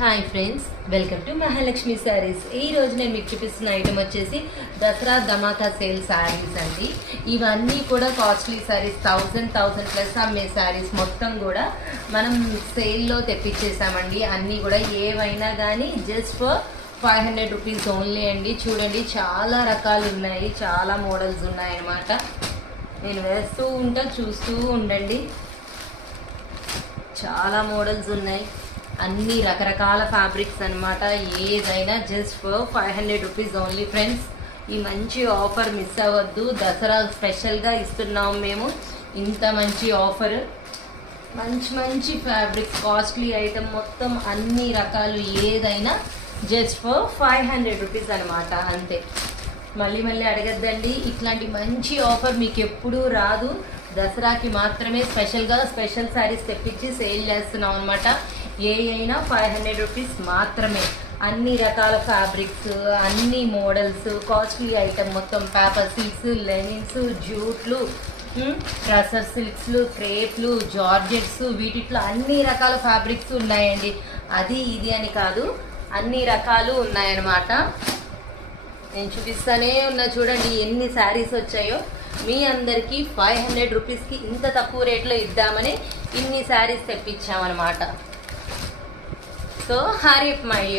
Hi friends, welcome to Mahalakshmi saris. ఈ రోజు నేను మీకు చూపిస్తున్న ఐటమ్ వచ్చేసి దసరా ధమాకా సేల్ శారీస్ అండి. ఇవన్నీ కూడా కాస్ట్లీ శారీస్, 1000 ప్లస్ అమ్మే శారీస్ మొత్తం కూడా మనం సేల్లో తెప్పించేసామండి. అన్నీ కూడా ఏవైనా కానీ జస్ట్ ఫర్ 500 రూపీస్ ఓన్లీ అండి. చూడండి, చాలా రకాలు ఉన్నాయి, చాలా మోడల్స్ ఉన్నాయి అన్నమాట. నేను వేస్తూ ఉంటా, చూస్తూ ఉండండి. చాలా మోడల్స్ ఉన్నాయి, అన్ని రకరకాల ఫ్యాబ్రిక్స్ అనమాట. ఏదైనా just for 500 rupees only friends. ఈ మంచి ఆఫర్ మిస్ అవ్వద్దు. దసరా స్పెషల్గా ఇస్తున్నాం మేము ఇంత మంచి ఆఫర్. మంచి మంచి ఫ్యాబ్రిక్స్, కాస్ట్లీ ఐటమ్ మొత్తం అన్ని రకాలు ఏదైనా జస్ట్ ఫర్ 500 రూపీస్ అనమాట, అంతే. మళ్ళీ అడగద్దండి, ఇట్లాంటి మంచి ఆఫర్ మీకు ఎప్పుడూ రాదు. దసరాకి మాత్రమే స్పెషల్ శారీస్ తెప్పించి సేల్ చేస్తున్నాం అనమాట. ఏ అయినా 500 రూపీస్ మాత్రమే. అన్ని రకాల ఫ్యాబ్రిక్స్, అన్ని మోడల్స్, కాస్ట్లీ ఐటమ్ మొత్తం. Paper silks, linens, జూట్లు, tussar సిల్క్స్లు, క్రేప్లు, georgettes, వీటిలో అన్ని రకాల ఫ్యాబ్రిక్స్ ఉన్నాయండి. అది ఇది అని కాదు, అన్ని రకాలు ఉన్నాయన్నమాట. నేను చూపిస్తానే ఉన్నా, చూడండి ఎన్ని శారీస్ వచ్చాయో. మీ అందరికీ 500 రూపీస్కి ఇంత తక్కువ రేట్లో ఇద్దామని ఇన్ని శారీస్ తెప్పించామన్నమాట. So hurry up my